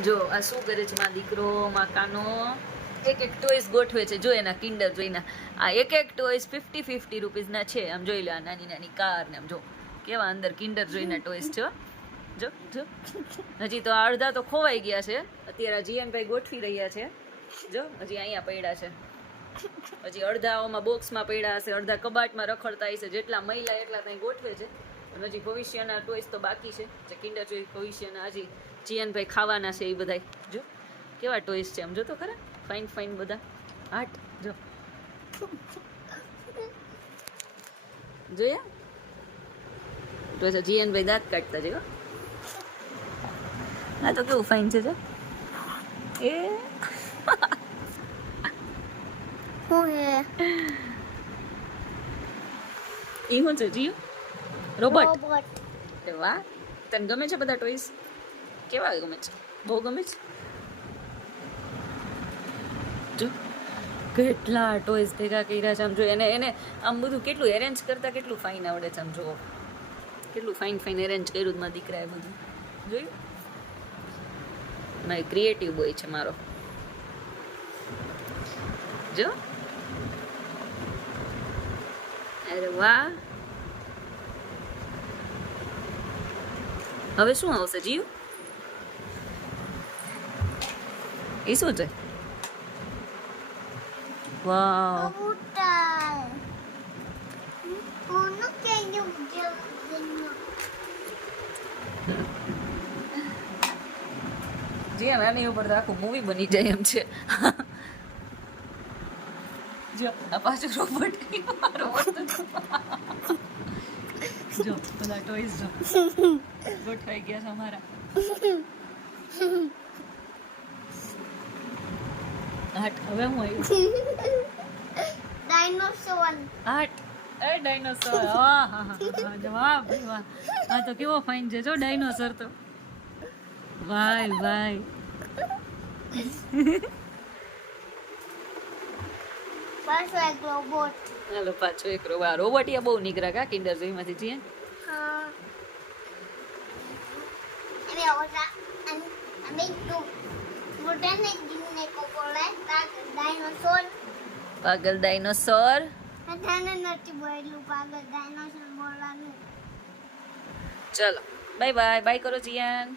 જો આ શું કરે છે મારો દીકરો માકાનો એક એક ટોયસ ગોઠવે છે જો એના કિન્ડર જોઈને આ એક એક ટોયસ 50 રૂપીસના છે આમ જોઈ લે આ નાની નાની કાર ને આમ જો કેવા અંદર કિન્ડર જોઈને ટોયસ છે જો જો હજી તો અડધા તો ખોવાઈ ગયા છે અત્યારે જીએનભાઈ ગોઠવી રહ્યા છે જો હજી અહીંયા પડ્યા છે હજી અડધાઓમાં બોક્સમાં પડ્યા હશે અડધા કબાટમાં રખડતા હશે જેટલા મહિલા એટલા ત્યાં ગોઠવે છે અને હજી ભવિષ્યના ટોયસ તો બાકી છે જે કિન્ડર જોઈ ભવિષ્યના હજી જીએનભાઈ ખાવાના છે એ બધા જો કેવા ટોયસ છે આમ જો તો ખરા ફાઇન ફાઇન બધા હાટ જો જોયા તો જીએનભાઈ દાંત કાઢતા છે આ તો કેવું ફાઇન છે જો એ ઈ શું છે જીવ રોબોટ અરે વાહ તને ગમે છે બધા ટોયસ કેવા ગમે છે બહુ ગમે છે જો કેટલા ટોયસ ભેગા કર્યા છે આમ જો એને એને આમ બધું કેટલું એરેન્જ કરતા કેટલું ફાઇન આવડે છે આમ જુઓ કેટલું ફાઇન ફાઇન એરેન્જ કર્યું મારા દીકરાએ બધું જોયું મારી ક્રિએટિવ બોય છે મારો જો અરે વાહ હવે શું આવશે જીવ એ શું છે વાવ જી આની ઉપર તો આખું મૂવી બની જાય એમ છે જો આ પાછું રોબોટ જો બધા ટોયસ જો ગોઠવાઈ ગયા છે અમારા હાટ હવે હું આવ્યું ડાયનોસોર હાટ એ ડાયનોસોર વાહ હા હા વાહ ભાઈ વાહ આ તો કેવો ફાઇન છે જો ડાયનોસોર તો વાય વાય પાછો એક રોબોટ હાલો પાછો એક રોબોટિયા બહુ નીકળ્યા કા કિન્ડર જોઈમાંથી જીએ હા અને ઓલા અને તું મોટને જીને કો બોલે ડાયનોસોર પાગલ ડાયનોસોર તને નથી બોલ્યું પાગલ ડાયનોસોર બોલવાનું ચલો બાય બાય બાય કરો જીયાન